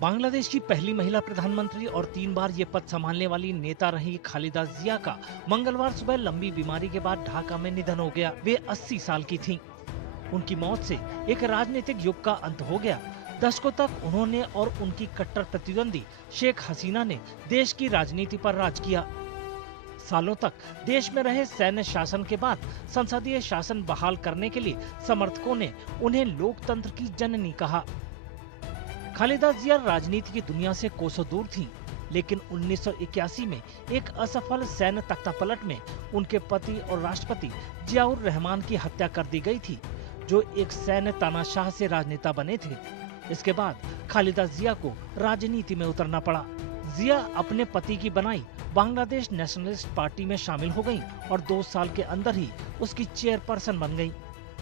बांग्लादेश की पहली महिला प्रधानमंत्री और 3 बार ये पद संभालने वाली नेता रही खालिदा जिया का मंगलवार सुबह लंबी बीमारी के बाद ढाका में निधन हो गया। वे 80 साल की थीं। उनकी मौत से एक राजनीतिक युग का अंत हो गया। दशकों तक उन्होंने और उनकी कट्टर प्रतिद्वंदी शेख हसीना ने देश की राजनीति पर राज किया। सालों तक देश में रहे सैन्य शासन के बाद संसदीय शासन बहाल करने के लिए समर्थकों ने उन्हें लोकतंत्र की जननी कहा। खालिदा जिया राजनीति की दुनिया से कोसों दूर थीं, लेकिन 1981 में एक असफल सैन्य तख्तापलट में उनके पति और राष्ट्रपति जियाउर रहमान की हत्या कर दी गई थी, जो एक सैन्य तानाशाह से राजनेता बने थे। इसके बाद खालिदा जिया को राजनीति में उतरना पड़ा। जिया अपने पति की बनाई बांग्लादेश नेशनलिस्ट पार्टी में शामिल हो गयीं और 2 साल के अंदर ही उसकी चेयरपर्सन बन गयीं।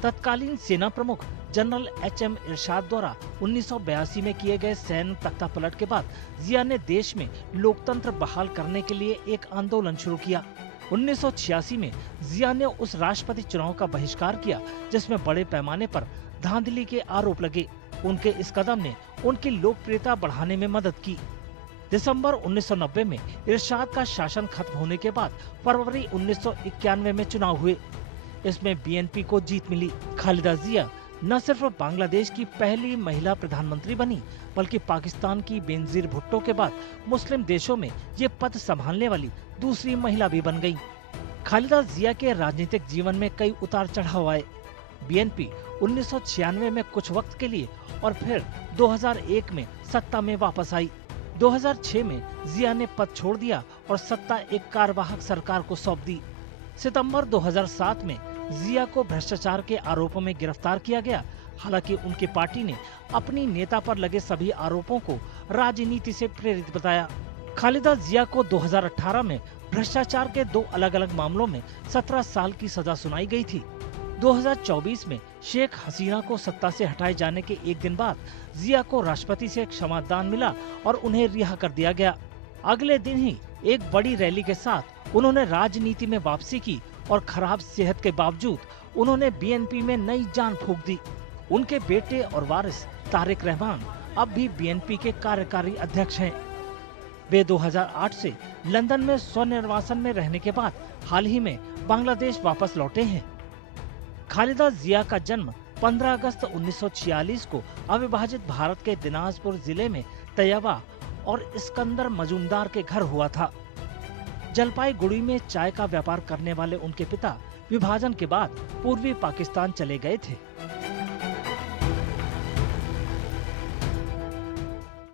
तत्कालीन सेना प्रमुख जनरल एच.एम. इरशाद द्वारा 1982 में किए गए सैन्य तख्तापलट के बाद जिया ने देश में लोकतंत्र बहाल करने के लिए एक आंदोलन शुरू किया। 1986 में जिया ने उस राष्ट्रपति चुनाव का बहिष्कार किया जिसमें बड़े पैमाने पर धांधली के आरोप लगे। उनके इस कदम ने उनकी लोकप्रियता बढ़ाने में मदद की। दिसंबर 1990 में इरशाद का शासन खत्म होने के बाद फरवरी 1991 में चुनाव हुए। इसमें बीएनपी को जीत मिली। खालिदा जिया न सिर्फ बांग्लादेश की पहली महिला प्रधानमंत्री बनी, बल्कि पाकिस्तान की बेनजीर भुट्टो के बाद मुस्लिम देशों में ये पद संभालने वाली दूसरी महिला भी बन गयी। खालिदा जिया के राजनीतिक जीवन में कई उतार चढ़ाव आए। बीएनपी 1996 में कुछ वक्त के लिए और फिर 2001 में सत्ता में वापस आई। 2006 में जिया ने पद छोड़ दिया और सत्ता एक कार्यवाहक सरकार को सौंप दी। सितंबर 2007 में जिया को भ्रष्टाचार के आरोपों में गिरफ्तार किया गया। हालांकि उनकी पार्टी ने अपनी नेता पर लगे सभी आरोपों को राजनीति से प्रेरित बताया। खालिदा जिया को 2018 में भ्रष्टाचार के 2 अलग-अलग मामलों में 17 साल की सजा सुनाई गई थी। 2024 में शेख हसीना को सत्ता से हटाए जाने के एक दिन बाद जिया को राष्ट्रपति से क्षमादान मिला और उन्हें रिहा कर दिया गया। अगले दिन ही एक बड़ी रैली के साथ उन्होंने राजनीति में वापसी की और खराब सेहत के बावजूद उन्होंने बीएनपी में नई जान फूंक दी। उनके बेटे और वारिस तारिक रहमान अब भी बीएनपी के कार्यकारी अध्यक्ष हैं। वे 2008 से लंदन में स्वनिर्वासन में रहने के बाद हाल ही में बांग्लादेश वापस लौटे हैं। खालिदा जिया का जन्म 15 अगस्त 1946 को अविभाजित भारत के दिनाजपुर जिले में तैयबा और इस्कंदर मजूमदार के घर हुआ था। जलपाईगुड़ी में चाय का व्यापार करने वाले उनके पिता विभाजन के बाद पूर्वी पाकिस्तान चले गए थे।